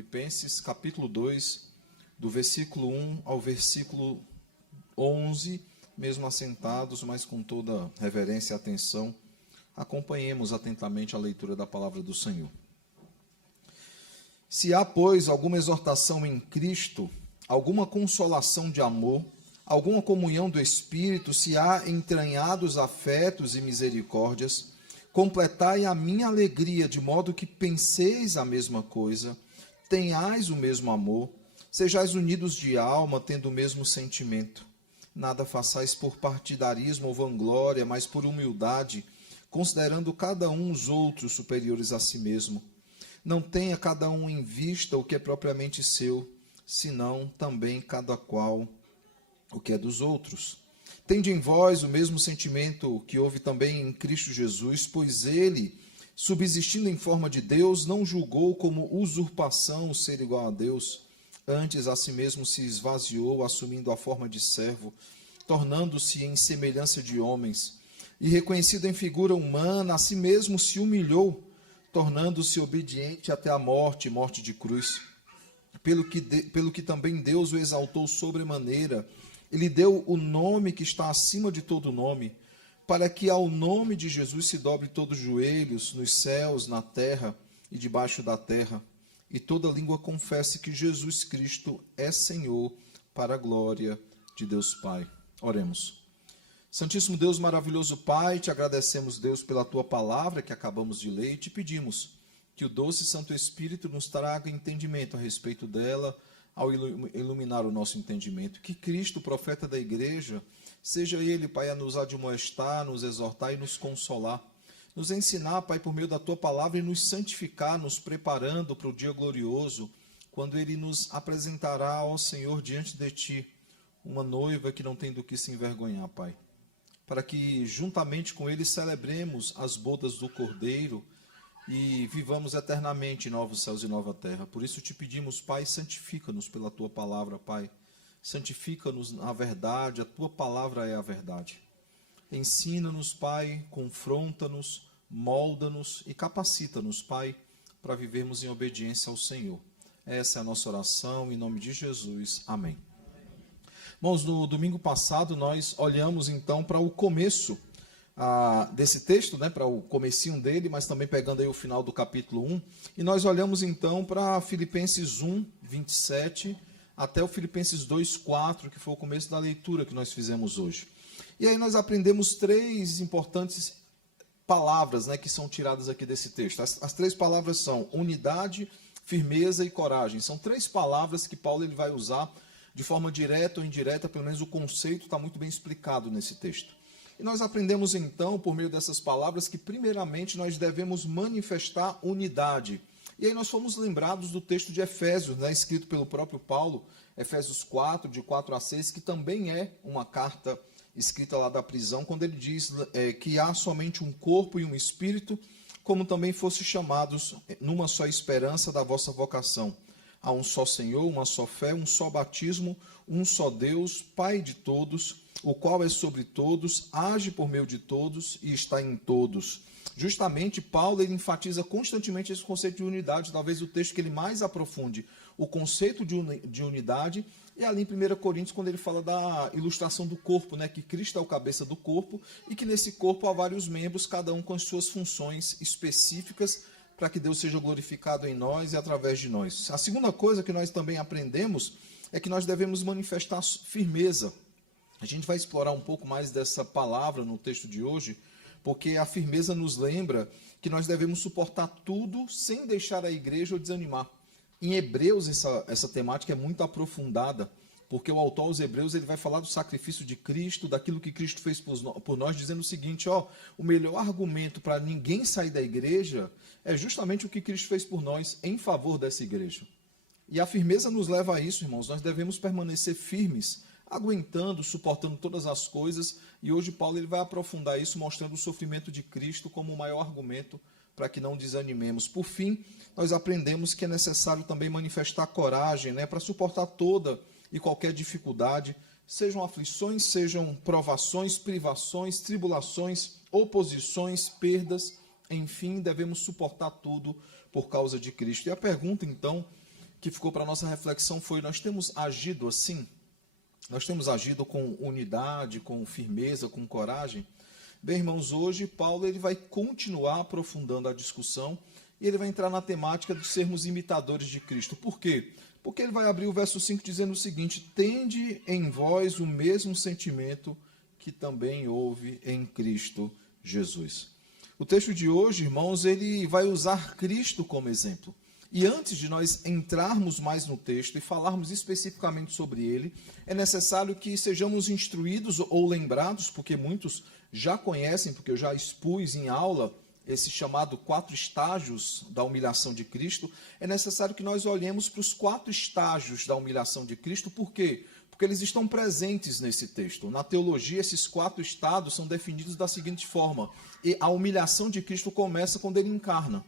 Filipenses, capítulo 2, do versículo 1 ao versículo 11, mesmo assentados, mas com toda reverência e atenção, acompanhemos atentamente a leitura da palavra do Senhor. Se há, pois, alguma exortação em Cristo, alguma consolação de amor, alguma comunhão do Espírito, se há entranhados afetos e misericórdias, completai a minha alegria, de modo que penseis a mesma coisa, tenhais o mesmo amor, sejais unidos de alma, tendo o mesmo sentimento. Nada façais por partidarismo ou vanglória, mas por humildade, considerando cada um os outros superiores a si mesmo. Não tenha cada um em vista o que é propriamente seu, senão também cada qual o que é dos outros. Tende em vós o mesmo sentimento que houve também em Cristo Jesus, pois ele, subsistindo em forma de Deus, não julgou como usurpação o ser igual a Deus. Antes a si mesmo se esvaziou, assumindo a forma de servo, tornando-se em semelhança de homens. E reconhecido em figura humana, a si mesmo se humilhou, tornando-se obediente até a morte, morte de cruz. Pelo que também Deus o exaltou sobremaneira, ele deu o nome que está acima de todo nome, para que ao nome de Jesus se dobre todos os joelhos, nos céus, na terra e debaixo da terra, e toda língua confesse que Jesus Cristo é Senhor, para a glória de Deus Pai. Oremos. Santíssimo Deus, maravilhoso Pai, te agradecemos, Deus, pela tua palavra que acabamos de ler e te pedimos que o doce Santo Espírito nos traga entendimento a respeito dela, ao iluminar o nosso entendimento. Que Cristo, profeta da igreja, seja ele, Pai, a nos admoestar, nos exortar e nos consolar. Nos ensinar, Pai, por meio da tua palavra e nos santificar, nos preparando para o dia glorioso, quando ele nos apresentará, ó Senhor, diante de ti, uma noiva que não tem do que se envergonhar, Pai. Para que, juntamente com ele, celebremos as bodas do Cordeiro e vivamos eternamente em novos céus e nova terra. Por isso te pedimos, Pai, santifica-nos pela tua palavra, Pai. Santifica-nos na verdade, a tua palavra é a verdade. Ensina-nos, Pai, confronta-nos, molda-nos e capacita-nos, Pai, para vivermos em obediência ao Senhor. Essa é a nossa oração, em nome de Jesus. Amém. Irmãos, no domingo passado nós olhamos então para o começo desse texto, né, para o comecinho dele, mas também pegando aí o final do capítulo 1, e nós olhamos então para Filipenses 1, 27, até o Filipenses 2, 4, que foi o começo da leitura que nós fizemos hoje. E aí nós aprendemos três importantes palavras, né, que são tiradas aqui desse texto. As três palavras são unidade, firmeza e coragem. São três palavras que Paulo ele vai usar de forma direta ou indireta, pelo menos o conceito está muito bem explicado nesse texto. E nós aprendemos então, por meio dessas palavras, que primeiramente nós devemos manifestar unidade. E aí nós fomos lembrados do texto de Efésios, né, escrito pelo próprio Paulo, Efésios 4, de 4 a 6, que também é uma carta escrita lá da prisão, quando ele diz que há somente um corpo e um espírito, como também fosse chamados numa só esperança da vossa vocação. Há um só Senhor, uma só fé, um só batismo, um só Deus, Pai de todos, o qual é sobre todos, age por meio de todos e está em todos. Justamente, Paulo ele enfatiza constantemente esse conceito de unidade, talvez o texto que ele mais aprofunde o conceito de unidade, é ali em 1 Coríntios, quando ele fala da ilustração do corpo, né, que Cristo é o cabeça do corpo, e que nesse corpo há vários membros, cada um com as suas funções específicas, para que Deus seja glorificado em nós e através de nós. A segunda coisa que nós também aprendemos é que nós devemos manifestar firmeza. A gente vai explorar um pouco mais dessa palavra no texto de hoje, porque a firmeza nos lembra que nós devemos suportar tudo sem deixar a igreja ou desanimar. Em Hebreus, essa temática é muito aprofundada, porque o autor aos Hebreus ele vai falar do sacrifício de Cristo, daquilo que Cristo fez por nós, dizendo o seguinte, o melhor argumento para ninguém sair da igreja é justamente o que Cristo fez por nós em favor dessa igreja. E a firmeza nos leva a isso, irmãos. Nós devemos permanecer firmes, aguentando, suportando todas as coisas. E hoje Paulo ele vai aprofundar isso, mostrando o sofrimento de Cristo como o maior argumento para que não desanimemos. Por fim, nós aprendemos que é necessário também manifestar coragem, né, para suportar toda e qualquer dificuldade, sejam aflições, sejam provações, privações, tribulações, oposições, perdas, enfim, devemos suportar tudo por causa de Cristo. E a pergunta, então, que ficou para a nossa reflexão foi: nós temos agido assim? Nós temos agido com unidade, com firmeza, com coragem? Bem, irmãos, hoje Paulo ele vai continuar aprofundando a discussão e ele vai entrar na temática de sermos imitadores de Cristo. Por quê? Porque ele vai abrir o verso 5 dizendo o seguinte: tende em vós o mesmo sentimento que também houve em Cristo Jesus. O texto de hoje, irmãos, ele vai usar Cristo como exemplo. E antes de nós entrarmos mais no texto e falarmos especificamente sobre ele, é necessário que sejamos instruídos ou lembrados, porque muitos já conhecem, porque eu já expus em aula esse chamado 4 estágios da humilhação de Cristo. É necessário que nós olhemos para os 4 estágios da humilhação de Cristo. Por quê? Porque eles estão presentes nesse texto. Na teologia, esses 4 estados são definidos da seguinte forma: e a humilhação de Cristo começa quando ele encarna.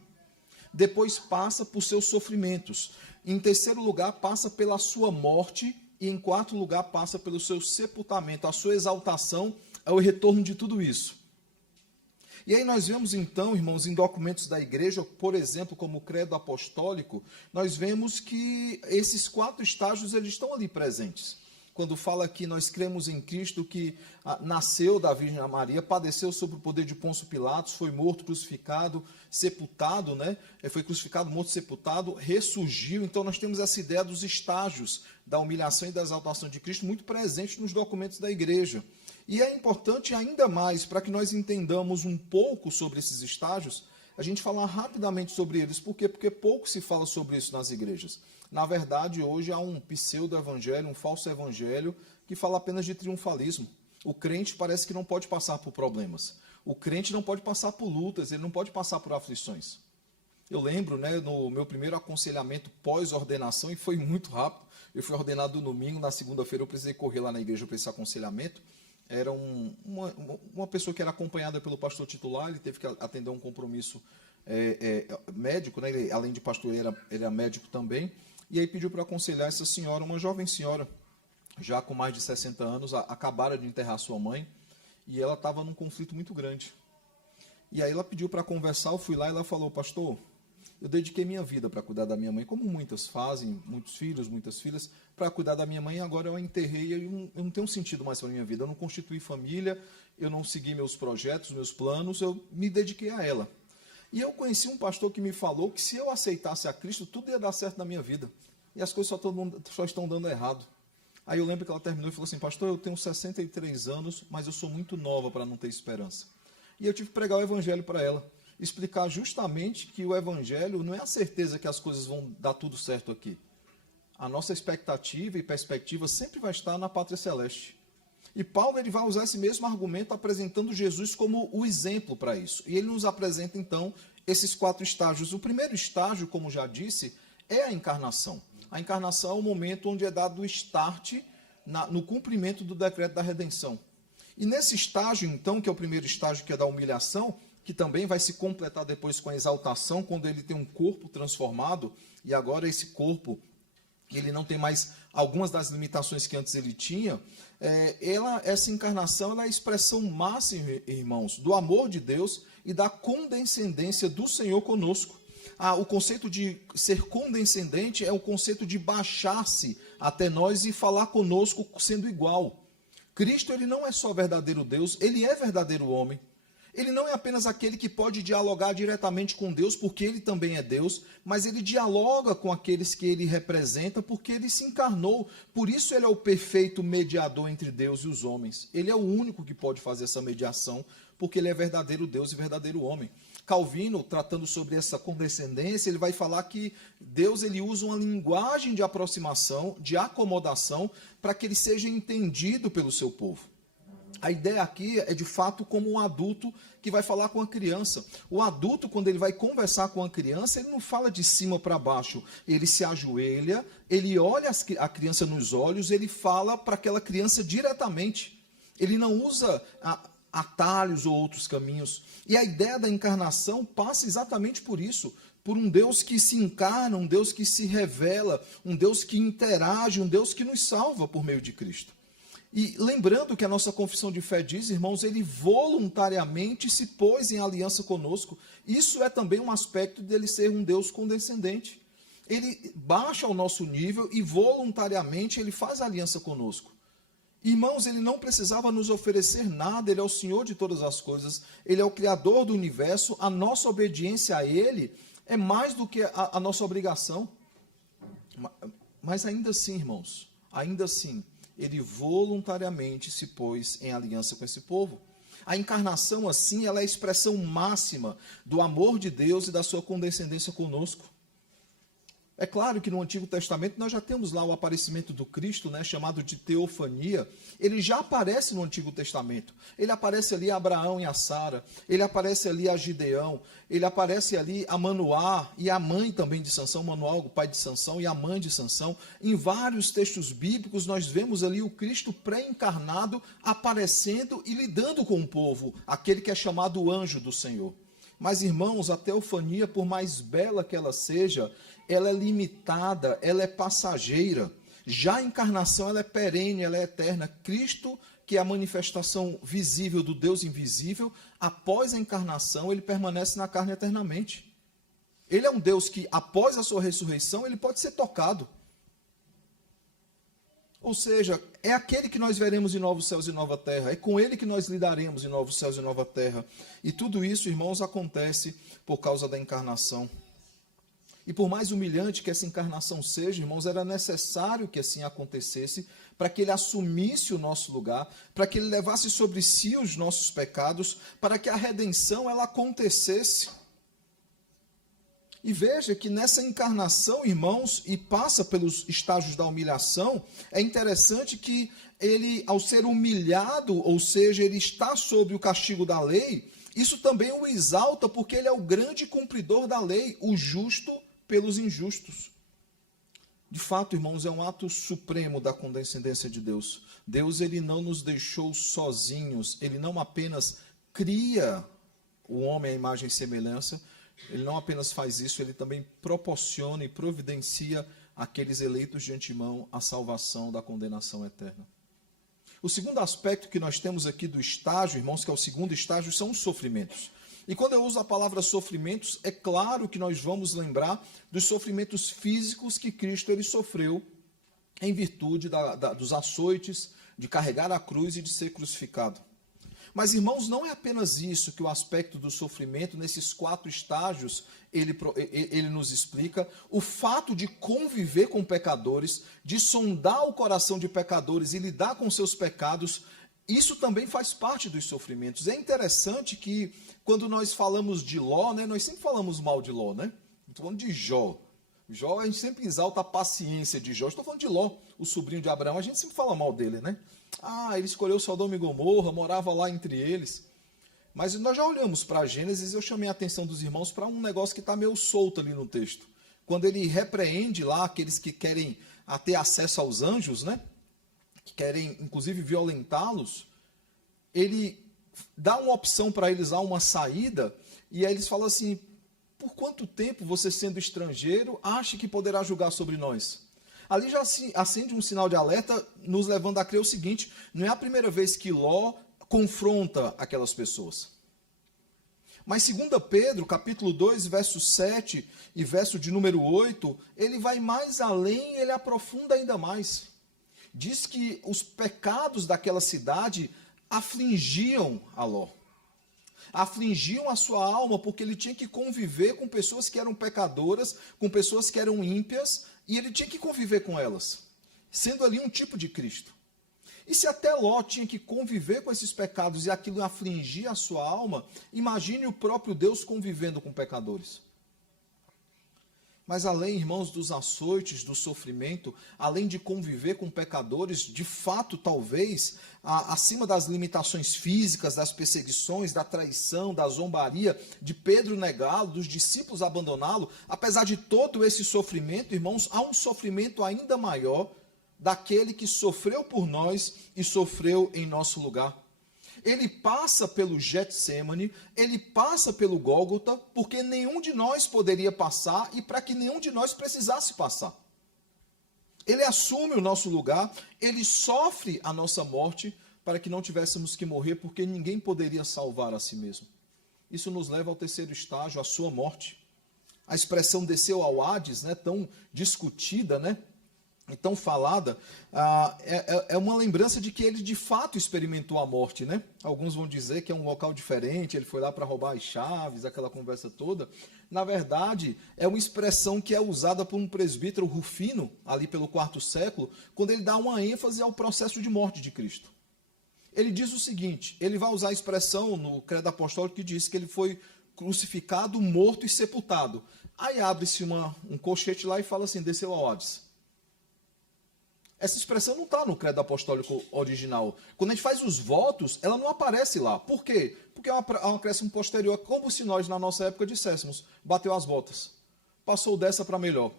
Depois passa por seus sofrimentos. Em terceiro lugar, passa pela sua morte. E em quarto lugar, passa pelo seu sepultamento. A sua exaltação é o retorno de tudo isso. E aí nós vemos então, irmãos, em documentos da igreja, por exemplo, como o credo apostólico, nós vemos que esses 4 estágios eles estão ali presentes. Quando fala que nós cremos em Cristo, que nasceu da Virgem Maria, padeceu sob o poder de Pôncio Pilatos, foi morto, crucificado, sepultado, né? Foi crucificado, morto, sepultado, ressurgiu. Então nós temos essa ideia dos estágios da humilhação e da exaltação de Cristo muito presente nos documentos da igreja. E é importante ainda mais, para que nós entendamos um pouco sobre esses estágios, a gente falar rapidamente sobre eles. Por quê? Porque pouco se fala sobre isso nas igrejas. Na verdade, hoje há um pseudo-evangelho, um falso evangelho, que fala apenas de triunfalismo. O crente parece que não pode passar por problemas. O crente não pode passar por lutas, ele não pode passar por aflições. Eu lembro, né, no meu primeiro aconselhamento pós-ordenação, e foi muito rápido, eu fui ordenado no domingo, na segunda-feira eu precisei correr lá na igreja para esse aconselhamento. Era uma pessoa que era acompanhada pelo pastor titular, ele teve que atender um compromisso médico, né? Ele, além de pastor, ele era médico também, e aí pediu para aconselhar essa senhora, uma jovem senhora, já com mais de 60 anos, acabara de enterrar sua mãe, e ela estava num conflito muito grande. E aí ela pediu para conversar, eu fui lá e ela falou: pastor, eu dediquei minha vida para cuidar da minha mãe, como muitas fazem, muitos filhos, muitas filhas, para cuidar da minha mãe, agora eu a enterrei e eu não tenho sentido mais para a minha vida. Eu não constituí família, eu não segui meus projetos, meus planos, eu me dediquei a ela. E eu conheci um pastor que me falou que se eu aceitasse a Cristo, tudo ia dar certo na minha vida. E as coisas só estão dando errado. Aí eu lembro que ela terminou e falou assim: pastor, eu tenho 63 anos, mas eu sou muito nova para não ter esperança. E eu tive que pregar o evangelho para ela. Explicar justamente que o evangelho não é a certeza que as coisas vão dar tudo certo aqui. A nossa expectativa e perspectiva sempre vai estar na pátria celeste. E Paulo ele vai usar esse mesmo argumento apresentando Jesus como o exemplo para isso. E ele nos apresenta então esses 4 estágios. O primeiro estágio, como já disse, é a encarnação. A encarnação é o momento onde é dado o start no cumprimento do decreto da redenção. E nesse estágio então, que é o primeiro estágio, que é da humilhação, que também vai se completar depois com a exaltação, quando ele tem um corpo transformado, e agora esse corpo, ele não tem mais algumas das limitações que antes ele tinha. Essa encarnação ela é a expressão máxima, irmãos, do amor de Deus e da condescendência do Senhor conosco. O conceito de ser condescendente é o conceito de baixar-se até nós e falar conosco sendo igual. Cristo ele não é só verdadeiro Deus, ele é verdadeiro homem. Ele não é apenas aquele que pode dialogar diretamente com Deus, porque ele também é Deus, mas ele dialoga com aqueles que ele representa, porque ele se encarnou. Por isso ele é o perfeito mediador entre Deus e os homens. Ele é o único que pode fazer essa mediação, porque ele é verdadeiro Deus e verdadeiro homem. Calvino, tratando sobre essa condescendência, ele vai falar que Deus ele usa uma linguagem de aproximação, de acomodação, para que ele seja entendido pelo seu povo. A ideia aqui é, de fato, como um adulto que vai falar com a criança. O adulto, quando ele vai conversar com a criança, ele não fala de cima para baixo. Ele se ajoelha, ele olha a criança nos olhos, ele fala para aquela criança diretamente. Ele não usa atalhos ou outros caminhos. E a ideia da encarnação passa exatamente por isso. Por um Deus que se encarna, um Deus que se revela, um Deus que interage, um Deus que nos salva por meio de Cristo. E lembrando que a nossa confissão de fé diz, irmãos, ele voluntariamente se pôs em aliança conosco. Isso é também um aspecto dele ser um Deus condescendente. ele baixa ao nosso nível e voluntariamente ele faz aliança conosco. Irmãos, ele não precisava nos oferecer nada, ele é o Senhor de todas as coisas, ele é o Criador do universo, a nossa obediência a ele é mais do que a nossa obrigação. Mas ainda assim, irmãos, ainda assim, ele voluntariamente se pôs em aliança com esse povo. A encarnação, assim, ela é a expressão máxima do amor de Deus e da sua condescendência conosco. É claro que no Antigo Testamento nós já temos lá o aparecimento do Cristo, né, chamado de teofania. Ele já aparece no Antigo Testamento. Ele aparece ali a Abraão e a Sara. Ele aparece ali a Gideão. Ele aparece ali a Manoá e a mãe também de Sansão, Manoá, o pai de Sansão, e a mãe de Sansão. Em vários textos bíblicos nós vemos ali o Cristo pré-encarnado aparecendo e lidando com o povo, aquele que é chamado o anjo do Senhor. Mas, irmãos, a teofania, por mais bela que ela seja, ela é limitada, ela é passageira. Já a encarnação, ela é perene, ela é eterna. Cristo, que é a manifestação visível do Deus invisível, após a encarnação, ele permanece na carne eternamente. Ele é um Deus que, após a sua ressurreição, ele pode ser tocado. Ou seja, é aquele que nós veremos em novos céus e nova terra, é com ele que nós lidaremos em novos céus e nova terra. E tudo isso, irmãos, acontece por causa da encarnação. E por mais humilhante que essa encarnação seja, irmãos, era necessário que assim acontecesse para que ele assumisse o nosso lugar, para que ele levasse sobre si os nossos pecados, para que a redenção ela acontecesse. E veja que nessa encarnação, irmãos, e passa pelos estágios da humilhação, é interessante que ele, ao ser humilhado, ou seja, ele está sob o castigo da lei, isso também o exalta, porque ele é o grande cumpridor da lei, o justo pelos injustos. De fato, irmãos, é um ato supremo da condescendência de Deus. Deus, ele não nos deixou sozinhos, ele não apenas cria o homem à imagem e semelhança, ele não apenas faz isso, ele também proporciona e providencia àqueles eleitos de antemão a salvação da condenação eterna. O segundo aspecto que nós temos aqui do estágio, irmãos, que é o segundo estágio, são os sofrimentos. E quando eu uso a palavra sofrimentos, é claro que nós vamos lembrar dos sofrimentos físicos que Cristo ele sofreu em virtude dos açoites, de carregar a cruz e de ser crucificado. Mas, irmãos, não é apenas isso que o aspecto do sofrimento, nesses 4 estágios, ele nos explica. O fato de conviver com pecadores, de sondar o coração de pecadores e lidar com seus pecados, isso também faz parte dos sofrimentos. É interessante que, quando nós falamos de Ló, né, nós sempre falamos mal de Ló, né? Estou falando de Jó. Jó, a gente sempre exalta a paciência de Jó. Estou falando de Ló, o sobrinho de Abraão, a gente sempre fala mal dele, né? Ah, ele escolheu Sodoma e Gomorra, morava lá entre eles. Mas nós já olhamos para Gênesis e eu chamei a atenção dos irmãos para um negócio que está meio solto ali no texto. Quando ele repreende lá aqueles que querem ter acesso aos anjos, né? Que querem, inclusive, violentá-los, ele dá uma opção para eles lá, uma saída, e aí eles falam assim: por quanto tempo você, sendo estrangeiro, acha que poderá julgar sobre nós? Ali já acende um sinal de alerta, nos levando a crer o seguinte: não é a primeira vez que Ló confronta aquelas pessoas. Mas 2 Pedro, capítulo 2, verso 7 e verso de número 8, ele vai mais além, ele aprofunda ainda mais. Diz que os pecados daquela cidade afligiam a Ló. Afligiam a sua alma, porque ele tinha que conviver com pessoas que eram pecadoras, com pessoas que eram ímpias, e ele tinha que conviver com elas, sendo ali um tipo de Cristo. E se até Ló tinha que conviver com esses pecados e aquilo afligia a sua alma, imagine o próprio Deus convivendo com pecadores. Mas além, irmãos, dos açoites, do sofrimento, além de conviver com pecadores, de fato, talvez, acima das limitações físicas, das perseguições, da traição, da zombaria, de Pedro negá-lo, dos discípulos abandoná-lo, apesar de todo esse sofrimento, irmãos, há um sofrimento ainda maior daquele que sofreu por nós e sofreu em nosso lugar. Ele passa pelo Getsêmani, ele passa pelo Gólgota, porque nenhum de nós poderia passar e para que nenhum de nós precisasse passar. Ele assume o nosso lugar, ele sofre a nossa morte para que não tivéssemos que morrer, porque ninguém poderia salvar a si mesmo. Isso nos leva ao terceiro estágio, a sua morte. A expressão desceu ao Hades, né, tão discutida, né, e tão falada, é uma lembrança de que ele de fato experimentou a morte, né? Alguns vão dizer que é um local diferente, ele foi lá para roubar as chaves, aquela conversa toda. Na verdade, é uma expressão que é usada por um presbítero Rufino, ali pelo IV século, quando ele dá uma ênfase ao processo de morte de Cristo. Ele diz o seguinte, ele vai usar a expressão no Credo Apostólico que diz que ele foi crucificado, morto e sepultado. Aí abre-se um colchete lá e fala assim, desceu ao Hades. Essa expressão não está no Credo Apostólico original. Quando a gente faz os votos, ela não aparece lá. Por quê? Porque é um acréscimo posterior, como se nós, na nossa época, disséssemos, bateu as botas, passou dessa para melhor.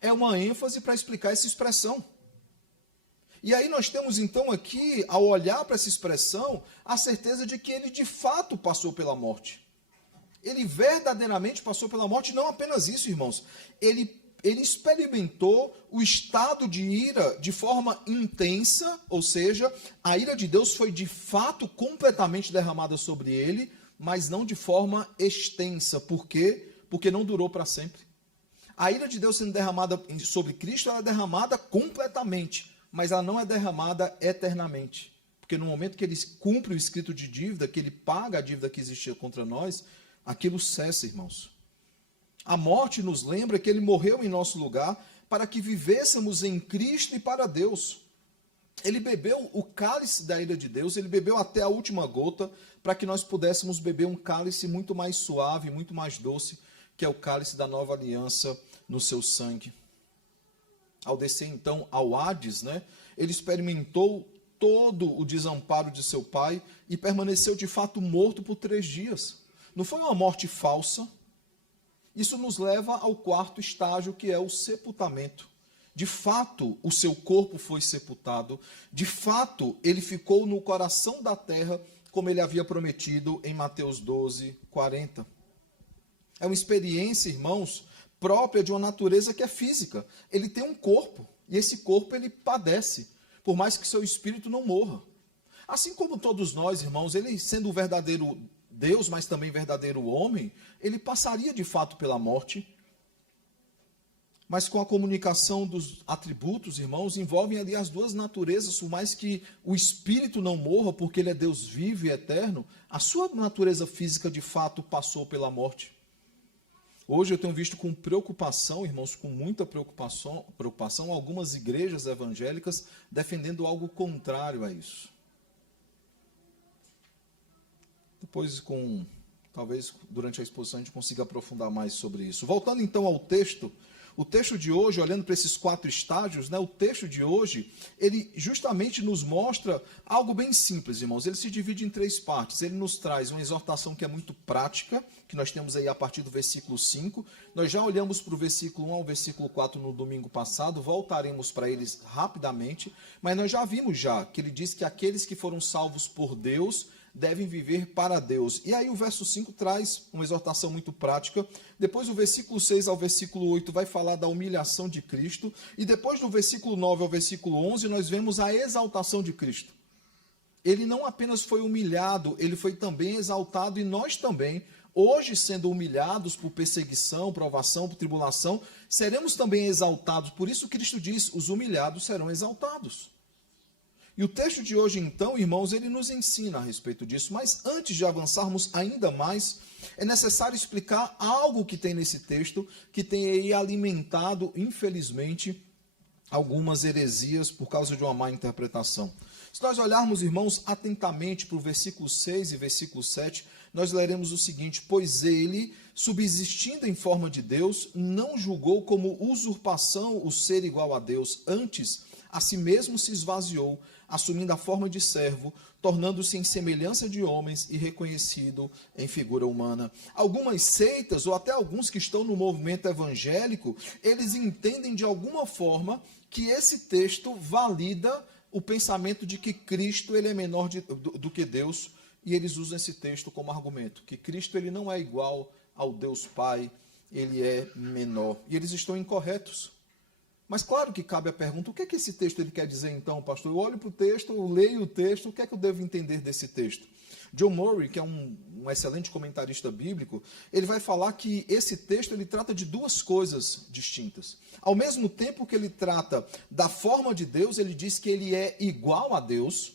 É uma ênfase para explicar essa expressão. E aí nós temos, então, aqui, ao olhar para essa expressão, a certeza de que ele, de fato, passou pela morte. Ele verdadeiramente passou pela morte, não apenas isso, irmãos. Ele experimentou o estado de ira de forma intensa, ou seja, a ira de Deus foi de fato completamente derramada sobre ele, mas não de forma extensa. Por quê? Porque não durou para sempre. A ira de Deus sendo derramada sobre Cristo, ela é derramada completamente, mas ela não é derramada eternamente. Porque no momento que ele cumpre o escrito de dívida, que ele paga a dívida que existia contra nós, aquilo cessa, irmãos. A morte nos lembra que ele morreu em nosso lugar para que vivêssemos em Cristo e para Deus. Ele bebeu o cálice da ira de Deus, ele bebeu até a última gota para que nós pudéssemos beber um cálice muito mais suave, muito mais doce, que é o cálice da nova aliança no seu sangue. Ao descer então ao Hades, né, ele experimentou todo o desamparo de seu pai e permaneceu de fato morto por 3 dias. Não foi uma morte falsa. Isso nos leva ao 4º estágio, que é o sepultamento. De fato, o seu corpo foi sepultado. De fato, ele ficou no coração da terra, como ele havia prometido em Mateus 12, 40. É uma experiência, irmãos, própria de uma natureza que é física. Ele tem um corpo, e esse corpo ele padece, por mais que seu espírito não morra. Assim como todos nós, irmãos, ele sendo o verdadeiro Deus, mas também verdadeiro homem, ele passaria de fato pela morte, mas com a comunicação dos atributos, irmãos, envolvem ali as duas naturezas, por mais que o espírito não morra, porque ele é Deus vivo e eterno, a sua natureza física de fato passou pela morte. Hoje eu tenho visto com preocupação, irmãos, com muita preocupação, algumas igrejas evangélicas defendendo algo contrário a isso. Depois, talvez durante a exposição, a gente consiga aprofundar mais sobre isso. Voltando então ao texto, o texto de hoje, olhando para esses 4 estágios, né, o texto de hoje, ele justamente nos mostra algo bem simples, irmãos. Ele se divide em 3 partes. Ele nos traz uma exortação que é muito prática, que nós temos aí a partir do versículo 5. Nós já olhamos para o versículo 1 ao versículo 4 no domingo passado, voltaremos para eles rapidamente, mas nós já vimos que ele diz que aqueles que foram salvos por Deus devem viver para Deus. E aí o verso 5 traz uma exortação muito prática. Depois o versículo 6 ao versículo 8 vai falar da humilhação de Cristo. E depois do versículo 9 ao versículo 11 nós vemos a exaltação de Cristo. Ele não apenas foi humilhado, ele foi também exaltado, e nós também, hoje sendo humilhados por perseguição, provação, por tribulação, seremos também exaltados. Por isso Cristo diz, os humilhados serão exaltados. E o texto de hoje, então, irmãos, ele nos ensina a respeito disso. Mas antes de avançarmos ainda mais, é necessário explicar algo que tem nesse texto, que tem aí alimentado, infelizmente, algumas heresias por causa de uma má interpretação. Se nós olharmos, irmãos, atentamente para o versículo 6 e versículo 7, nós leremos o seguinte: pois ele, subsistindo em forma de Deus, não julgou como usurpação o ser igual a Deus, antes a si mesmo se esvaziou, assumindo a forma de servo, tornando-se em semelhança de homens e reconhecido em figura humana. Algumas seitas, ou até alguns que estão no movimento evangélico, eles entendem de alguma forma que esse texto valida o pensamento de que Cristo ele é menor do que Deus, e eles usam esse texto como argumento, que Cristo ele não é igual ao Deus Pai, ele é menor. E eles estão incorretos. Mas claro que cabe a pergunta, o que é que esse texto ele quer dizer então, pastor? Eu olho para o texto, eu leio o texto, o que é que eu devo entender desse texto? John Murray, que é um excelente comentarista bíblico, ele vai falar que esse texto ele trata de duas coisas distintas. Ao mesmo tempo que ele trata da forma de Deus, ele diz que ele é igual a Deus.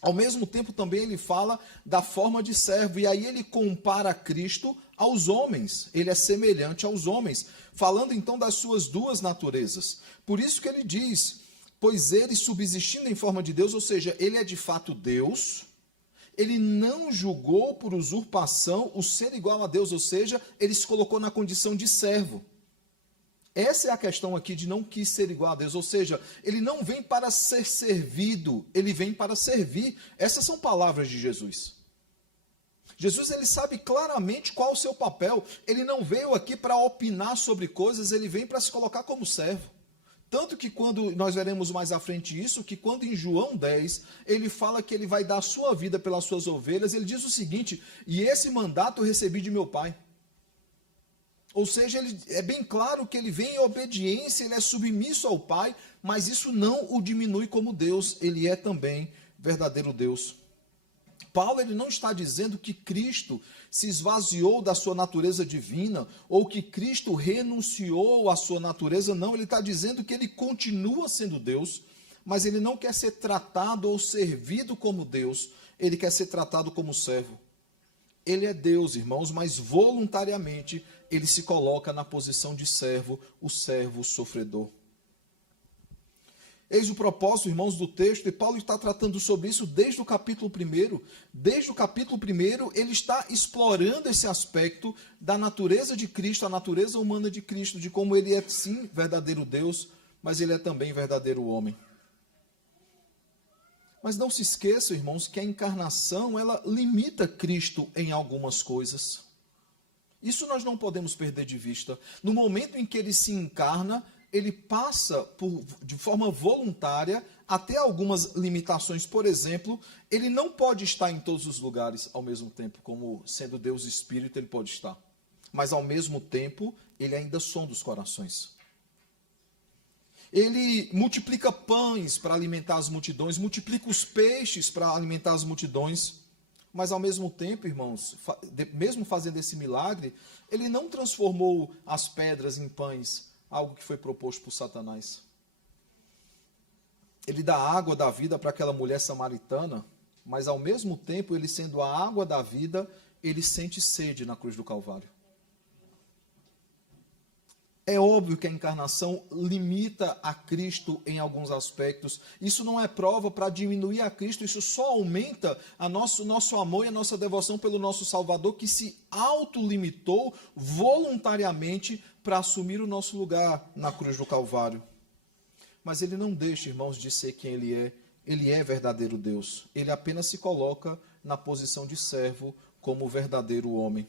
Ao mesmo tempo também ele fala da forma de servo, e aí ele compara Cristo aos homens, ele é semelhante aos homens, falando então das suas duas naturezas. Por isso que ele diz, pois ele subsistindo em forma de Deus, ou seja, ele é de fato Deus, ele não julgou por usurpação o ser igual a Deus, ou seja, ele se colocou na condição de servo. Essa é a questão aqui de não quis ser igual a Deus, ou seja, ele não vem para ser servido, ele vem para servir. Essas são palavras de Jesus. Jesus ele sabe claramente qual é o seu papel, ele não veio aqui para opinar sobre coisas, ele vem para se colocar como servo. Tanto que quando, nós veremos mais à frente isso, que quando em João 10, ele fala que ele vai dar a sua vida pelas suas ovelhas, ele diz o seguinte, e esse mandato eu recebi de meu Pai. Ou seja, ele, é bem claro que ele vem em obediência, ele é submisso ao Pai, mas isso não o diminui como Deus, ele é também verdadeiro Deus. Paulo ele não está dizendo que Cristo se esvaziou da sua natureza divina, ou que Cristo renunciou à sua natureza, não, ele está dizendo que ele continua sendo Deus, mas ele não quer ser tratado ou servido como Deus, ele quer ser tratado como servo. Ele é Deus, irmãos, mas voluntariamente ele se coloca na posição de servo, o servo sofredor. Eis o propósito, irmãos, do texto, e Paulo está tratando sobre isso desde o capítulo 1. Desde o capítulo 1, ele está explorando esse aspecto da natureza de Cristo, a natureza humana de Cristo, de como ele é, sim, verdadeiro Deus, mas ele é também verdadeiro homem. Mas não se esqueçam, irmãos, que a encarnação, ela limita Cristo em algumas coisas. Isso nós não podemos perder de vista. No momento em que ele se encarna, ele passa de forma voluntária até algumas limitações. Por exemplo, ele não pode estar em todos os lugares ao mesmo tempo, como sendo Deus Espírito, ele pode estar. Mas ao mesmo tempo, ele ainda sonda os corações. Ele multiplica pães para alimentar as multidões, multiplica os peixes para alimentar as multidões, mas ao mesmo tempo, irmãos, mesmo fazendo esse milagre, ele não transformou as pedras em pães, algo que foi proposto por Satanás. Ele dá a água da vida para aquela mulher samaritana, mas ao mesmo tempo, ele sendo a água da vida, ele sente sede na cruz do Calvário. É óbvio que a encarnação limita a Cristo em alguns aspectos. Isso não é prova para diminuir a Cristo, isso só aumenta o nosso amor e a nossa devoção pelo nosso Salvador, que se autolimitou voluntariamente para assumir o nosso lugar na cruz do Calvário. Mas ele não deixa, irmãos, de ser quem ele é verdadeiro Deus. Ele apenas se coloca na posição de servo como verdadeiro homem.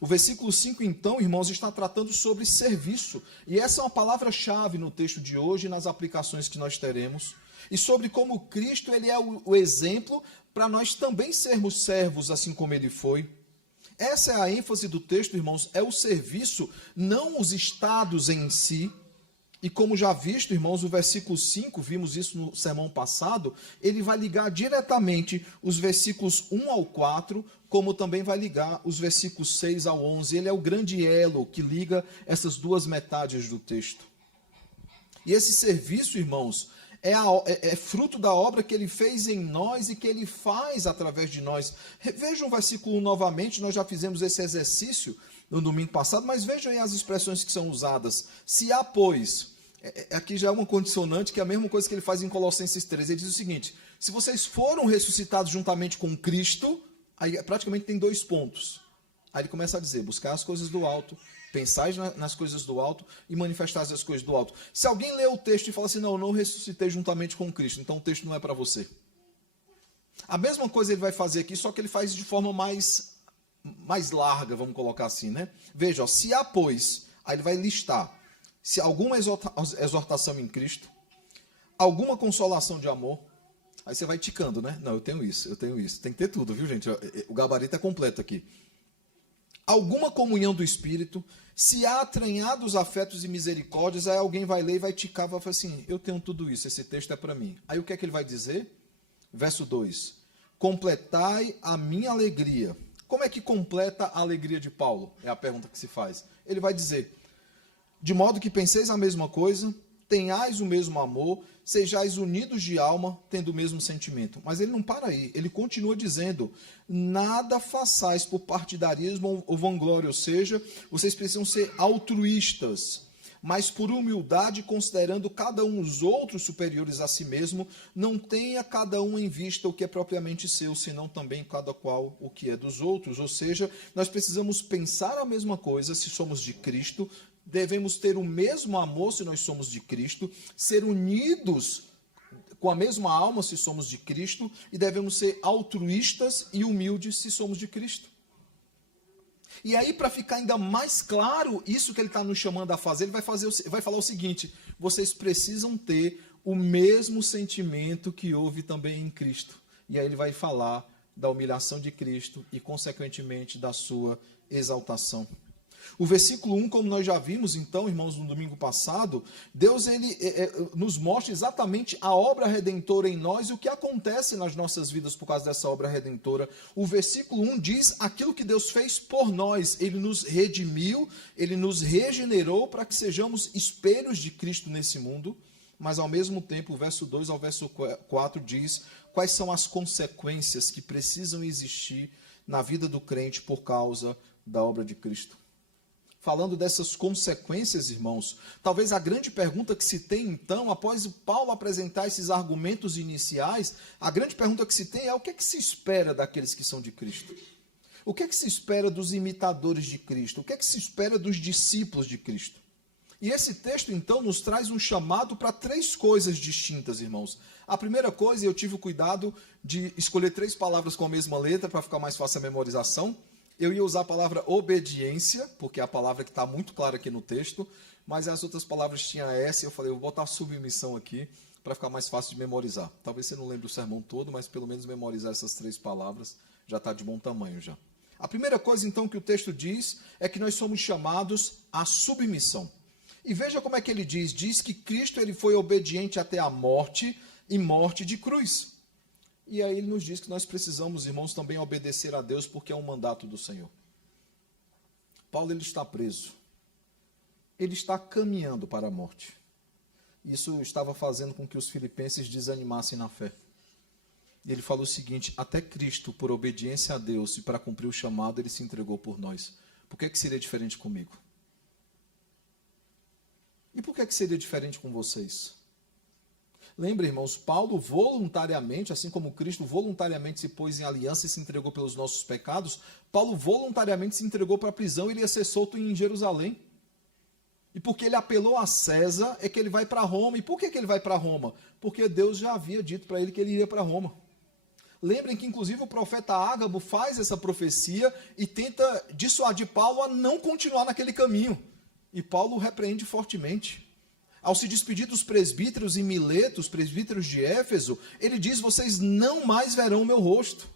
O versículo 5, então, irmãos, está tratando sobre serviço. E essa é uma palavra-chave no texto de hoje e nas aplicações que nós teremos. E sobre como Cristo ele é o exemplo para nós também sermos servos, assim como ele foi. Essa é a ênfase do texto, irmãos, é o serviço, não os estados em si. E como já visto, irmãos, o versículo 5, vimos isso no sermão passado, ele vai ligar diretamente os versículos 1 ao 4, como também vai ligar os versículos 6 ao 11. Ele é o grande elo que liga essas duas metades do texto. E esse serviço, irmãos, é fruto da obra que ele fez em nós e que ele faz através de nós. Vejam o versículo 1 novamente, nós já fizemos esse exercício no domingo passado, mas vejam aí as expressões que são usadas. Se há, pois, aqui já é uma condicionante, que é a mesma coisa que ele faz em Colossenses 3. Ele diz o seguinte, se vocês foram ressuscitados juntamente com Cristo, aí praticamente tem 2 pontos. Aí ele começa a dizer, buscar as coisas do alto, pensar nas coisas do alto e manifestar as coisas do alto. Se alguém lê o texto e fala assim, não, eu não ressuscitei juntamente com Cristo, então o texto não é para você. A mesma coisa ele vai fazer aqui, só que ele faz de forma mais larga, vamos colocar assim, né? Veja, ó, se há, pois, aí ele vai listar, se alguma exortação em Cristo, alguma consolação de amor, aí você vai ticando, né? Não, eu tenho isso, tem que ter tudo, viu, gente? O gabarito é completo aqui. alguma comunhão do Espírito, se há atranhados afetos e misericórdias, aí alguém vai ler e vai ticar, vai falar assim, eu tenho tudo isso, esse texto é para mim. Aí o que é que ele vai dizer? Verso 2, completai a minha alegria. Como é que completa a alegria de Paulo? É a pergunta que se faz. Ele vai dizer, de modo que penseis a mesma coisa, tenhais o mesmo amor, sejais unidos de alma, tendo o mesmo sentimento. Mas ele não para aí, ele continua dizendo, nada façais por partidarismo ou vanglória, ou seja, vocês precisam ser altruístas, mas por humildade, considerando cada um os outros superiores a si mesmo, não tenha cada um em vista o que é propriamente seu, senão também cada qual o que é dos outros. Ou seja, nós precisamos pensar a mesma coisa se somos de Cristo, devemos ter o mesmo amor se nós somos de Cristo, ser unidos com a mesma alma se somos de Cristo, e devemos ser altruístas e humildes se somos de Cristo. E aí, para ficar ainda mais claro isso que ele está nos chamando a fazer, ele vai falar o seguinte, vocês precisam ter o mesmo sentimento que houve também em Cristo. E aí ele vai falar da humilhação de Cristo e, consequentemente, da sua exaltação. O versículo 1, como nós já vimos, então, irmãos, no domingo passado, Deus nos mostra exatamente a obra redentora em nós e o que acontece nas nossas vidas por causa dessa obra redentora. O versículo 1 diz aquilo que Deus fez por nós. Ele nos redimiu, Ele nos regenerou para que sejamos espelhos de Cristo nesse mundo. Mas, ao mesmo tempo, o verso 2 ao verso 4 diz quais são as consequências que precisam existir na vida do crente por causa da obra de Cristo. Falando dessas consequências, irmãos, talvez a grande pergunta que se tem, então, após Paulo apresentar esses argumentos iniciais, a grande pergunta que se tem é o que é que se espera daqueles que são de Cristo? O que é que se espera dos imitadores de Cristo? O que é que se espera dos discípulos de Cristo? E esse texto, então, nos traz um chamado para 3 coisas distintas, irmãos. A primeira coisa, eu tive o cuidado de escolher 3 palavras com a mesma letra para ficar mais fácil a memorização. Eu ia usar a palavra obediência, porque é a palavra que está muito clara aqui no texto, mas as outras palavras tinham S, eu falei, eu vou botar submissão aqui, para ficar mais fácil de memorizar. Talvez você não lembre o sermão todo, mas pelo menos memorizar essas 3 palavras já está de bom tamanho já. A primeira coisa, então, que o texto diz, é que nós somos chamados à submissão. E veja como é que ele diz que Cristo ele foi obediente até a morte, e morte de cruz. E aí ele nos diz que nós precisamos, irmãos, também obedecer a Deus, porque é um mandato do Senhor. Paulo ele está preso. Ele está caminhando para a morte. Isso estava fazendo com que os filipenses desanimassem na fé. E ele falou o seguinte, até Cristo, por obediência a Deus e para cumprir o chamado, ele se entregou por nós. Por que seria diferente comigo? E por que seria diferente com vocês? Lembre, irmãos, Paulo voluntariamente, assim como Cristo voluntariamente se pôs em aliança e se entregou pelos nossos pecados, Paulo voluntariamente se entregou para a prisão e ele ia ser solto em Jerusalém. E porque ele apelou a César, é que ele vai para Roma. E por que ele vai para Roma? Porque Deus já havia dito para ele que ele iria para Roma. Lembrem que, inclusive, o profeta Ágabo faz essa profecia e tenta dissuadir Paulo a não continuar naquele caminho. E Paulo o repreende fortemente. Ao se despedir dos presbíteros em Mileto, os presbíteros de Éfeso, ele diz, vocês não mais verão o meu rosto.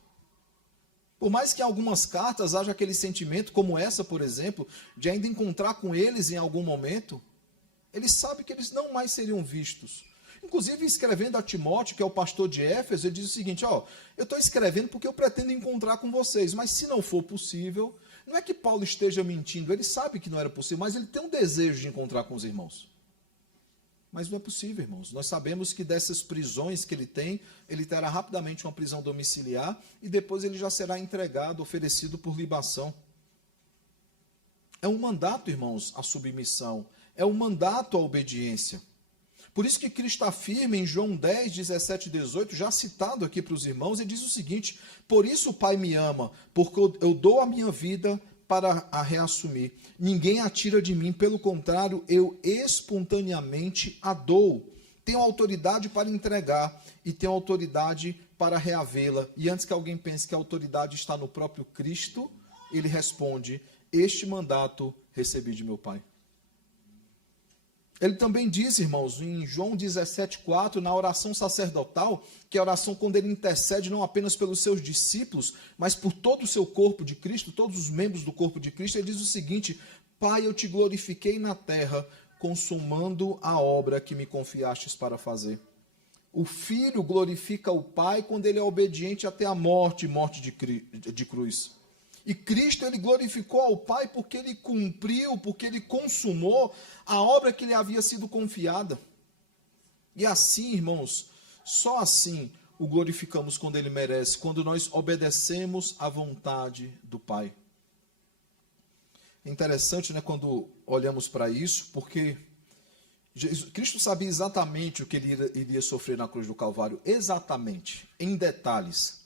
Por mais que em algumas cartas haja aquele sentimento, como essa, por exemplo, de ainda encontrar com eles em algum momento, ele sabe que eles não mais seriam vistos. Inclusive, escrevendo a Timóteo, que é o pastor de Éfeso, ele diz o seguinte, eu estou escrevendo porque eu pretendo encontrar com vocês, mas se não for possível, não é que Paulo esteja mentindo, ele sabe que não era possível, mas ele tem um desejo de encontrar com os irmãos. Mas não é possível, irmãos. Nós sabemos que dessas prisões que ele tem, ele terá rapidamente uma prisão domiciliar e depois ele já será entregado, oferecido por libação. É um mandato, irmãos, a submissão. É um mandato a obediência. Por isso que Cristo afirma em João 10, 17 e 18, já citado aqui para os irmãos, ele diz o seguinte, por isso o Pai me ama, porque eu dou a minha vida para a reassumir. Ninguém a tira de mim, pelo contrário, eu espontaneamente a dou. Tenho autoridade para entregar e tenho autoridade para reavê-la. E antes que alguém pense que a autoridade está no próprio Cristo, ele responde, este mandato recebi de meu Pai. Ele também diz, irmãos, em João 17,4, na oração sacerdotal, que a oração quando ele intercede não apenas pelos seus discípulos, mas por todo o seu corpo de Cristo, todos os membros do corpo de Cristo, ele diz o seguinte: Pai, eu te glorifiquei na terra, consumando a obra que me confiastes para fazer. O Filho glorifica o Pai quando ele é obediente até a morte, morte de cruz. E Cristo, ele glorificou ao Pai porque ele cumpriu, porque ele consumou a obra que lhe havia sido confiada. E assim, irmãos, só assim o glorificamos quando ele merece, quando nós obedecemos à vontade do Pai. É interessante, né, quando olhamos para isso, porque Cristo sabia exatamente o que ele iria sofrer na cruz do Calvário, exatamente, em detalhes.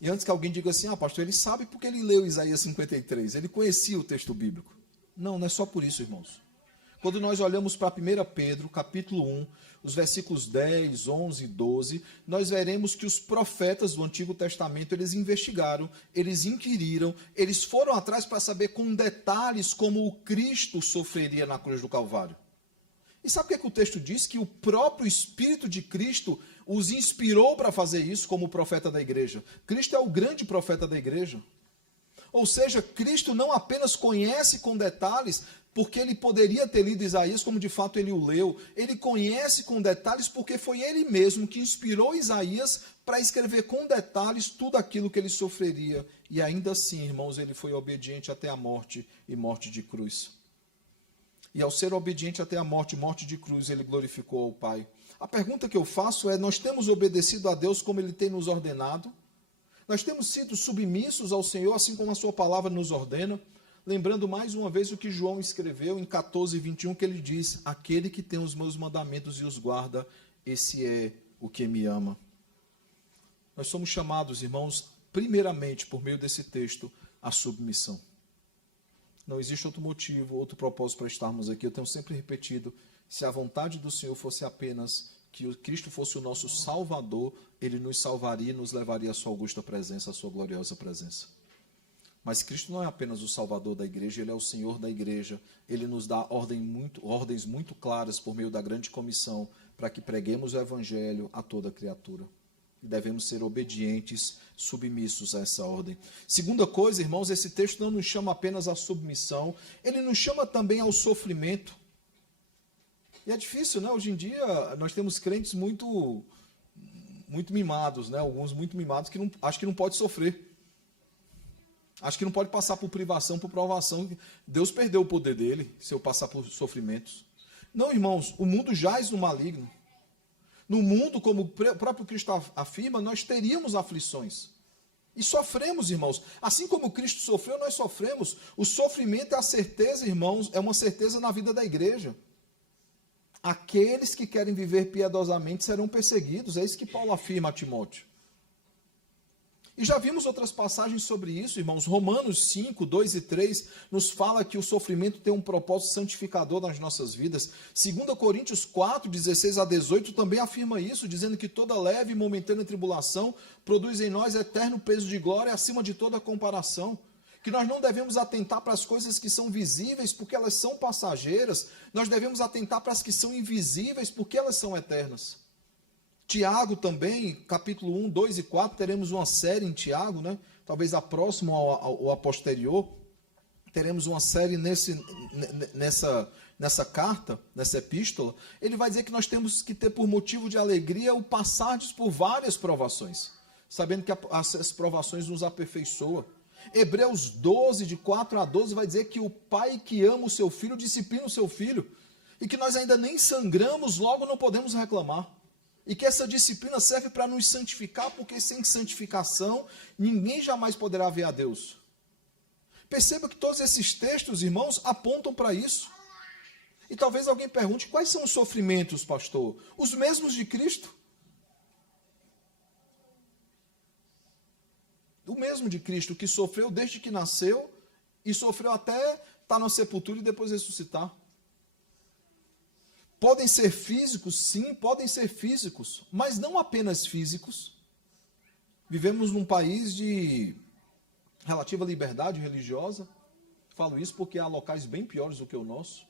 E antes que alguém diga assim, pastor, ele sabe porque ele leu Isaías 53, ele conhecia o texto bíblico. Não, não é só por isso, irmãos. Quando nós olhamos para 1 Pedro, capítulo 1, os versículos 10, 11 e 12, nós veremos que os profetas do Antigo Testamento, eles investigaram, eles inquiriram, eles foram atrás para saber com detalhes como o Cristo sofreria na cruz do Calvário. E sabe o que o texto diz? Que o próprio Espírito de Cristo os inspirou para fazer isso como profeta da igreja. Cristo é o grande profeta da igreja. Ou seja, Cristo não apenas conhece com detalhes, porque ele poderia ter lido Isaías como de fato ele o leu. Ele conhece com detalhes porque foi ele mesmo que inspirou Isaías para escrever com detalhes tudo aquilo que ele sofreria. E ainda assim, irmãos, ele foi obediente até a morte e morte de cruz. E ao ser obediente até a morte, morte de cruz, ele glorificou ao Pai. A pergunta que eu faço é, nós temos obedecido a Deus como ele tem nos ordenado? Nós temos sido submissos ao Senhor, assim como a sua palavra nos ordena? Lembrando mais uma vez o que João escreveu em 14:21, que ele diz: aquele que tem os meus mandamentos e os guarda, esse é o que me ama. Nós somos chamados, irmãos, primeiramente, por meio desse texto, à submissão. Não existe outro motivo, outro propósito para estarmos aqui. Eu tenho sempre repetido, se a vontade do Senhor fosse apenas que o Cristo fosse o nosso Salvador, ele nos salvaria e nos levaria à sua augusta presença, à sua gloriosa presença. Mas Cristo não é apenas o Salvador da igreja, ele é o Senhor da igreja. Ele nos dá ordens muito claras por meio da grande comissão para que preguemos o Evangelho a toda criatura. E devemos ser obedientes, submissos a essa ordem. Segunda coisa, irmãos, esse texto não nos chama apenas à submissão, ele nos chama também ao sofrimento. E é difícil, né? Hoje em dia, nós temos crentes muito mimados, né? Alguns muito mimados que acham que não pode sofrer. Acho que não pode passar por privação, por provação. Deus perdeu o poder dele se eu passar por sofrimentos. Não, irmãos, o mundo jaz no maligno. No mundo, como o próprio Cristo afirma, nós teríamos aflições. E sofremos, irmãos. Assim como Cristo sofreu, nós sofremos. O sofrimento é a certeza, irmãos, é uma certeza na vida da igreja. Aqueles que querem viver piedosamente serão perseguidos. É isso que Paulo afirma a Timóteo. E já vimos outras passagens sobre isso, irmãos. Romanos 5, 2 e 3 nos fala que o sofrimento tem um propósito santificador nas nossas vidas. 2 Coríntios 4, 16 a 18 também afirma isso, dizendo que toda leve e momentânea tribulação produz em nós eterno peso de glória acima de toda comparação. Que nós não devemos atentar para as coisas que são visíveis porque elas são passageiras. Nós devemos atentar para as que são invisíveis porque elas são eternas. Tiago também, capítulo 1, 2 e 4, teremos uma série em Tiago, né? Talvez a próxima ou a posterior, teremos uma série nessa carta, nessa epístola. Ele vai dizer que nós temos que ter por motivo de alegria o passardes por várias provações, sabendo que essas provações nos aperfeiçoam. Hebreus 12, de 4 a 12, vai dizer que o pai que ama o seu filho disciplina o seu filho, e que nós ainda nem sangramos, logo não podemos reclamar. E que essa disciplina serve para nos santificar, porque sem santificação, ninguém jamais poderá ver a Deus. Perceba que todos esses textos, irmãos, apontam para isso. E talvez alguém pergunte, quais são os sofrimentos, pastor? Os mesmos de Cristo? O mesmo de Cristo, que sofreu desde que nasceu, e sofreu até estar na sepultura e depois ressuscitar. Podem ser físicos? Sim, podem ser físicos, mas não apenas físicos. Vivemos num país de relativa liberdade religiosa. Falo isso porque há locais bem piores do que o nosso.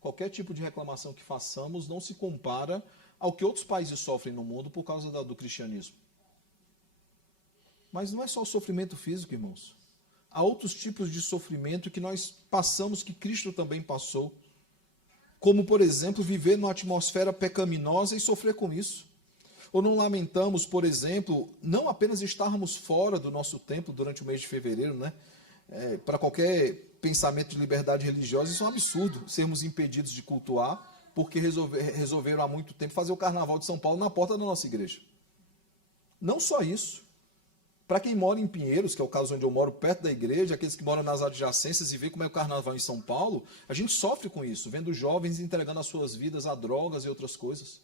Qualquer tipo de reclamação que façamos não se compara ao que outros países sofrem no mundo por causa do cristianismo. Mas não é só o sofrimento físico, irmãos. Há outros tipos de sofrimento que nós passamos, que Cristo também passou. Como, por exemplo, viver numa atmosfera pecaminosa e sofrer com isso. Ou não lamentamos, por exemplo, não apenas estarmos fora do nosso templo durante o mês de fevereiro, né? Para qualquer pensamento de liberdade religiosa, isso é um absurdo, sermos impedidos de cultuar, porque resolveram há muito tempo fazer o Carnaval de São Paulo na porta da nossa igreja. Não só isso. Para quem mora em Pinheiros, que é o caso onde eu moro, perto da igreja, aqueles que moram nas adjacências e vê como é o Carnaval em São Paulo, a gente sofre com isso, vendo jovens entregando as suas vidas a drogas e outras coisas.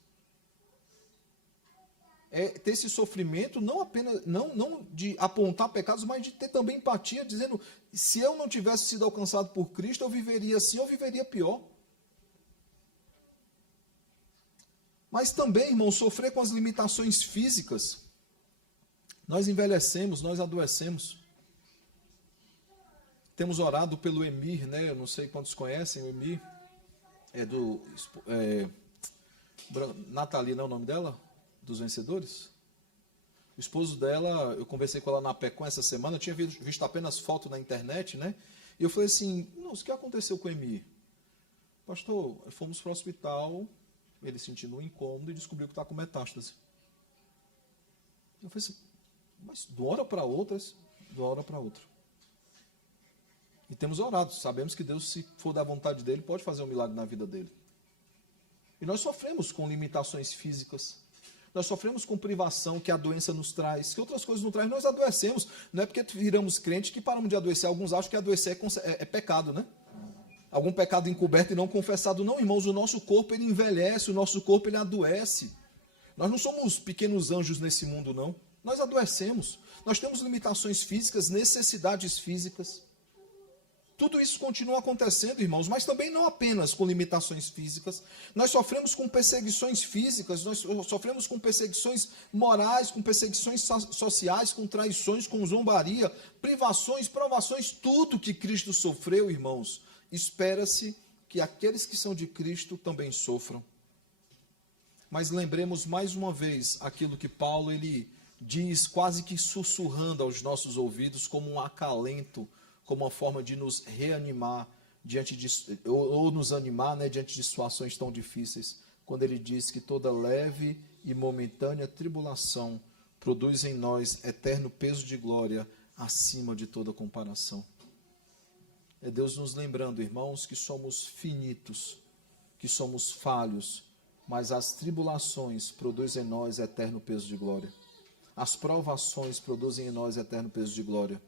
Ter esse sofrimento não apenas não de apontar pecados, mas de ter também empatia, dizendo, se eu não tivesse sido alcançado por Cristo, eu viveria assim, eu viveria pior. Mas também, irmão, sofrer com as limitações físicas. Nós envelhecemos, nós adoecemos. Temos orado pelo Emir, né? Eu não sei quantos conhecem o Emir. Nathalie, não é o nome dela? Dos vencedores? O esposo dela, eu conversei com ela na PECOM essa semana, eu tinha visto apenas foto na internet, né? E eu falei assim, nossa, o que aconteceu com o Emir? Pastor, fomos para o hospital, ele sentiu um incômodo e descobriu que está com metástase. Eu falei assim, mas de uma hora para outra, E temos orado, sabemos que Deus, se for da vontade dele, pode fazer um milagre na vida dele. E nós sofremos com limitações físicas, nós sofremos com privação que a doença nos traz, que outras coisas nos trazem, nós adoecemos. Não é porque viramos crentes que paramos de adoecer. Alguns acham que adoecer é pecado, né? Algum pecado encoberto e não confessado. Não, irmãos, o nosso corpo ele envelhece, o nosso corpo ele adoece. Nós não somos pequenos anjos nesse mundo, não. Nós adoecemos. Nós temos limitações físicas, necessidades físicas. Tudo isso continua acontecendo, irmãos, mas também não apenas com limitações físicas. Nós sofremos com perseguições físicas, nós sofremos com perseguições morais, com perseguições sociais, com traições, com zombaria, privações, provações, tudo que Cristo sofreu, irmãos. Espera-se que aqueles que são de Cristo também sofram. Mas lembremos mais uma vez aquilo que Paulo ele diz, quase que sussurrando aos nossos ouvidos, como um acalento, como uma forma de nos reanimar diante de, ou nos animar, né, diante de situações tão difíceis, quando ele diz que toda leve e momentânea tribulação produz em nós eterno peso de glória acima de toda comparação. É Deus nos lembrando, irmãos, que somos finitos, que somos falhos, mas as tribulações produzem em nós eterno peso de glória. As provações produzem em nós eterno peso de glória.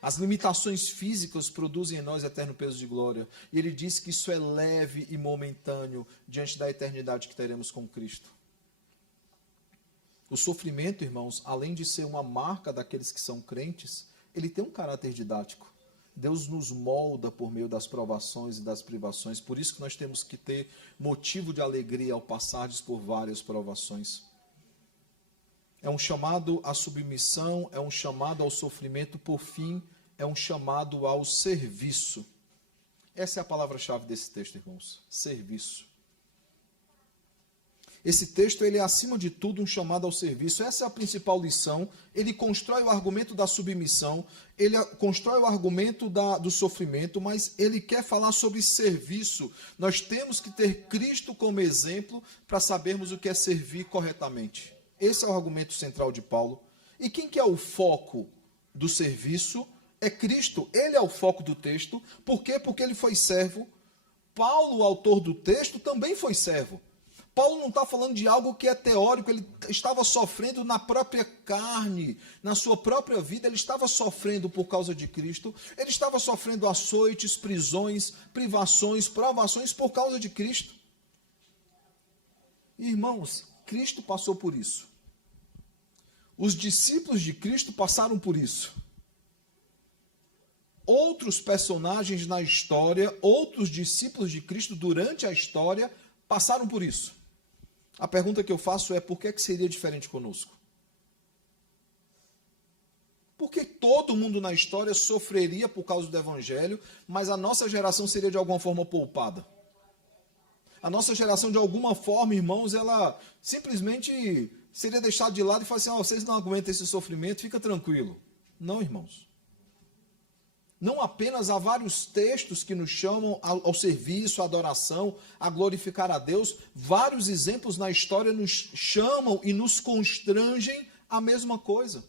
As limitações físicas produzem em nós eterno peso de glória. E ele diz que isso é leve e momentâneo diante da eternidade que teremos com Cristo. O sofrimento, irmãos, além de ser uma marca daqueles que são crentes, ele tem um caráter didático. Deus nos molda por meio das provações e das privações. Por isso que nós temos que ter motivo de alegria ao passarmos por várias provações. É um chamado à submissão, é um chamado ao sofrimento, por fim, é um chamado ao serviço. Essa é a palavra-chave desse texto, irmãos. Serviço. Esse texto ele é, acima de tudo, um chamado ao serviço. Essa é a principal lição. Ele constrói o argumento da submissão, ele constrói o argumento do sofrimento, mas ele quer falar sobre serviço. Nós temos que ter Cristo como exemplo para sabermos o que é servir corretamente. Esse é o argumento central de Paulo. E quem que é o foco do serviço? É Cristo. Ele é o foco do texto. Por quê? Porque ele foi servo. Paulo, o autor do texto, também foi servo. Paulo não está falando de algo que é teórico, ele estava sofrendo na própria carne, na sua própria vida, ele estava sofrendo por causa de Cristo, ele estava sofrendo açoites, prisões, privações, provações por causa de Cristo. Irmãos, Cristo passou por isso. Os discípulos de Cristo passaram por isso. Outros personagens na história, outros discípulos de Cristo durante a história passaram por isso. A pergunta que eu faço é: por que seria diferente conosco? Porque todo mundo na história sofreria por causa do Evangelho, mas a nossa geração seria de alguma forma poupada? A nossa geração, de alguma forma, irmãos, ela simplesmente seria deixada de lado e falar assim, vocês não aguentam esse sofrimento, fica tranquilo. Não, irmãos. Não apenas há vários textos que nos chamam ao serviço, à adoração, a glorificar a Deus, vários exemplos na história nos chamam e nos constrangem a mesma coisa.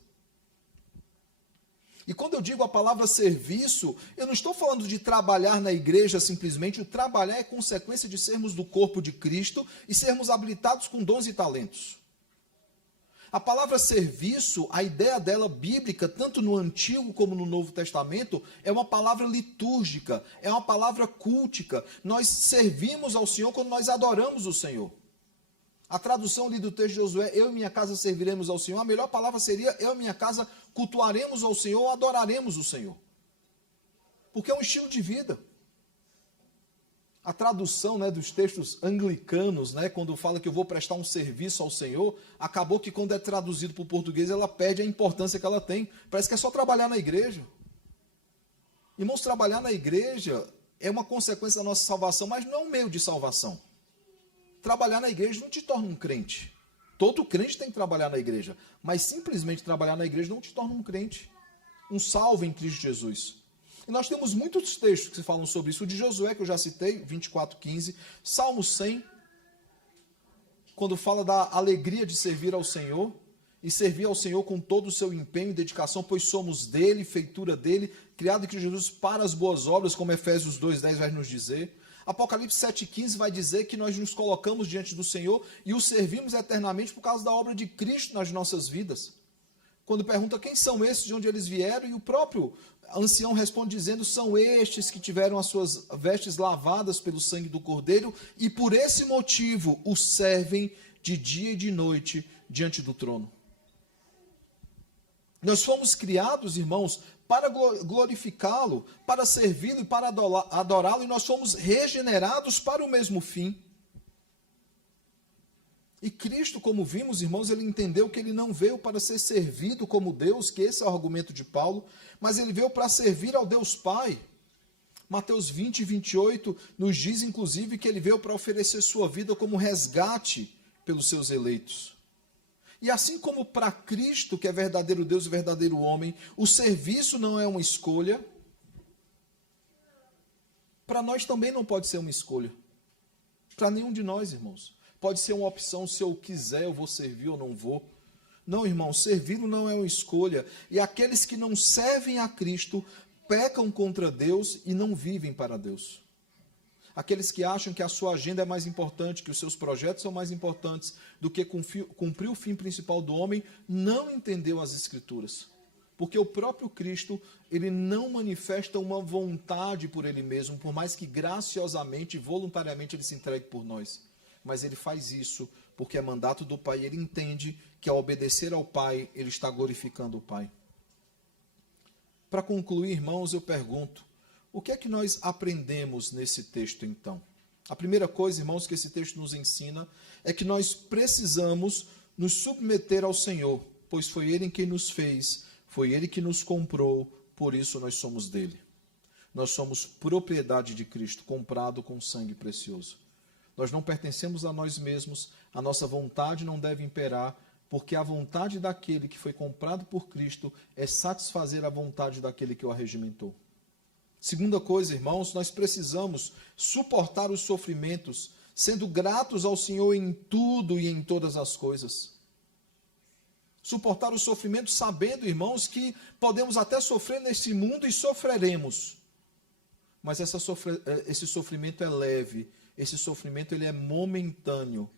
E quando eu digo a palavra serviço, eu não estou falando de trabalhar na igreja simplesmente. O trabalhar é consequência de sermos do corpo de Cristo e sermos habilitados com dons e talentos. A palavra serviço, a ideia dela bíblica, tanto no Antigo como no Novo Testamento, é uma palavra litúrgica, é uma palavra cultica. Nós servimos ao Senhor quando nós adoramos o Senhor. A tradução ali do texto de Josué, eu e minha casa serviremos ao Senhor, a melhor palavra seria, eu e minha casa cultuaremos ao Senhor ou adoraremos o Senhor. Porque é um estilo de vida. A tradução, dos textos anglicanos, quando fala que eu vou prestar um serviço ao Senhor, acabou que quando é traduzido para o português, ela perde a importância que ela tem. Parece que é só trabalhar na igreja. Irmãos, trabalhar na igreja é uma consequência da nossa salvação, mas não é um meio de salvação. Trabalhar na igreja não te torna um crente. Todo crente tem que trabalhar na igreja, mas simplesmente trabalhar na igreja não te torna um crente, um salvo em Cristo Jesus. E nós temos muitos textos que falam sobre isso. O de Josué, que eu já citei, 24:15, Salmo 100, quando fala da alegria de servir ao Senhor, e servir ao Senhor com todo o seu empenho e dedicação, pois somos dele, feitura dele, criado em Cristo Jesus para as boas obras, como Efésios 2:10 vai nos dizer. Apocalipse 7:15 vai dizer que nós nos colocamos diante do Senhor e o servimos eternamente por causa da obra de Cristo nas nossas vidas. Quando pergunta quem são esses, de onde eles vieram, e o próprio ancião responde dizendo, são estes que tiveram as suas vestes lavadas pelo sangue do Cordeiro e por esse motivo o servem de dia e de noite diante do trono. Nós fomos criados, irmãos, para glorificá-lo, para servi-lo e para adorá-lo, e nós fomos regenerados para o mesmo fim. E Cristo, como vimos, irmãos, ele entendeu que ele não veio para ser servido como Deus, que esse é o argumento de Paulo, mas ele veio para servir ao Deus Pai. Mateus 20:28 nos diz, inclusive, que ele veio para oferecer sua vida como resgate pelos seus eleitos. E assim como para Cristo, que é verdadeiro Deus e verdadeiro homem, o serviço não é uma escolha, para nós também não pode ser uma escolha. Para nenhum de nós, irmãos. Pode ser uma opção, se eu quiser, eu vou servir ou não vou. Não, irmão, servi-lo não é uma escolha. E aqueles que não servem a Cristo pecam contra Deus e não vivem para Deus. Aqueles que acham que a sua agenda é mais importante, que os seus projetos são mais importantes do que cumprir o fim principal do homem, não entendeu as Escrituras. Porque o próprio Cristo, ele não manifesta uma vontade por ele mesmo, por mais que graciosamente e voluntariamente ele se entregue por nós. Mas ele faz isso porque é mandato do Pai. Ele entende que ao obedecer ao Pai, ele está glorificando o Pai. Para concluir, irmãos, eu pergunto, o que é que nós aprendemos nesse texto, então? A primeira coisa, irmãos, que esse texto nos ensina é que nós precisamos nos submeter ao Senhor, pois foi Ele quem nos fez, foi Ele que nos comprou, por isso nós somos dele. Nós somos propriedade de Cristo, comprado com sangue precioso. Nós não pertencemos a nós mesmos, a nossa vontade não deve imperar, porque a vontade daquele que foi comprado por Cristo é satisfazer a vontade daquele que o arregimentou. Segunda coisa, irmãos, nós precisamos suportar os sofrimentos, sendo gratos ao Senhor em tudo e em todas as coisas. Suportar os sofrimentos sabendo, irmãos, que podemos até sofrer nesse mundo e sofreremos. Mas esse sofrimento é leve. Esse sofrimento ele é momentâneo,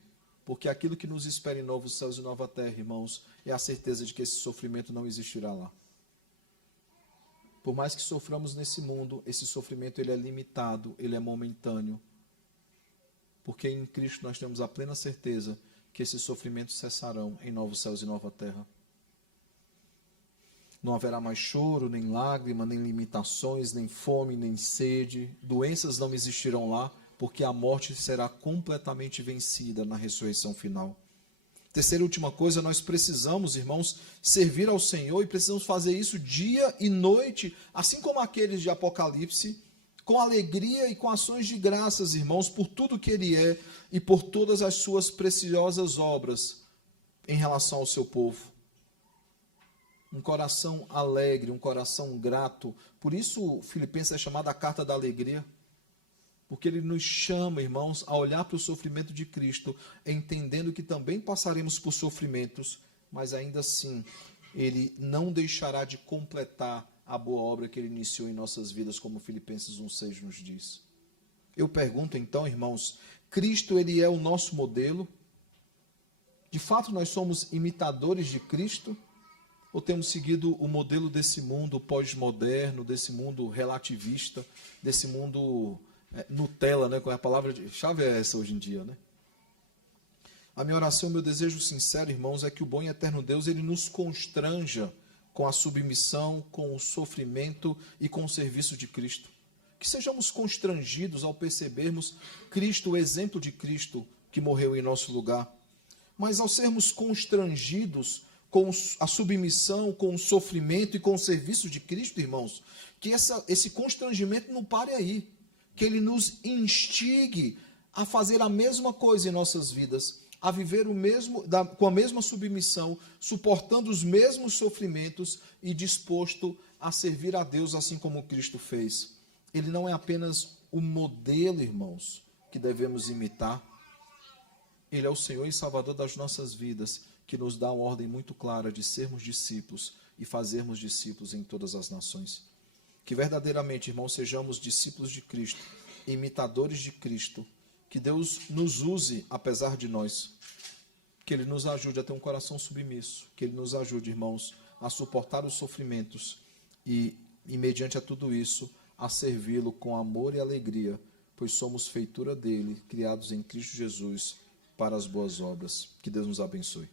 porque aquilo que nos espera em novos céus e nova terra, irmãos, é a certeza de que esse sofrimento não existirá lá. Por mais que soframos nesse mundo, esse sofrimento ele é limitado, ele é momentâneo, porque em Cristo nós temos a plena certeza que esses sofrimentos cessarão em novos céus e nova terra. Não haverá mais choro, nem lágrima, nem limitações, nem fome, nem sede, doenças não existirão lá, porque a morte será completamente vencida na ressurreição final. Terceira e última coisa, nós precisamos, irmãos, servir ao Senhor e precisamos fazer isso dia e noite, assim como aqueles de Apocalipse, com alegria e com ações de graças, irmãos, por tudo que Ele é e por todas as suas preciosas obras em relação ao seu povo. Um coração alegre, um coração grato. Por isso, Filipenses é chamada a carta da alegria. Porque ele nos chama, irmãos, a olhar para o sofrimento de Cristo, entendendo que também passaremos por sofrimentos, mas ainda assim, ele não deixará de completar a boa obra que ele iniciou em nossas vidas, como Filipenses 1,6 nos diz. Eu pergunto então, irmãos, Cristo, ele é o nosso modelo? De fato, nós somos imitadores de Cristo? Ou temos seguido o modelo desse mundo pós-moderno, desse mundo relativista, desse mundo Nutella, né? A palavra-chave é essa hoje em dia, né? A minha oração, meu desejo sincero, irmãos, é que o bom e eterno Deus, ele nos constranja com a submissão, com o sofrimento e com o serviço de Cristo. Que sejamos constrangidos ao percebermos Cristo, o exemplo de Cristo que morreu em nosso lugar. Mas ao sermos constrangidos com a submissão, com o sofrimento e com o serviço de Cristo, irmãos, que esse constrangimento não pare aí. Que ele nos instigue a fazer a mesma coisa em nossas vidas, a viver com a mesma submissão, suportando os mesmos sofrimentos e disposto a servir a Deus assim como Cristo fez. Ele não é apenas o modelo, irmãos, que devemos imitar. Ele é o Senhor e Salvador das nossas vidas, que nos dá uma ordem muito clara de sermos discípulos e fazermos discípulos em todas as nações. Que verdadeiramente, irmãos, sejamos discípulos de Cristo, imitadores de Cristo. Que Deus nos use apesar de nós. Que Ele nos ajude a ter um coração submisso. Que Ele nos ajude, irmãos, a suportar os sofrimentos e mediante a tudo isso, a servi-lo com amor e alegria, pois somos feitura dele, criados em Cristo Jesus para as boas obras. Que Deus nos abençoe.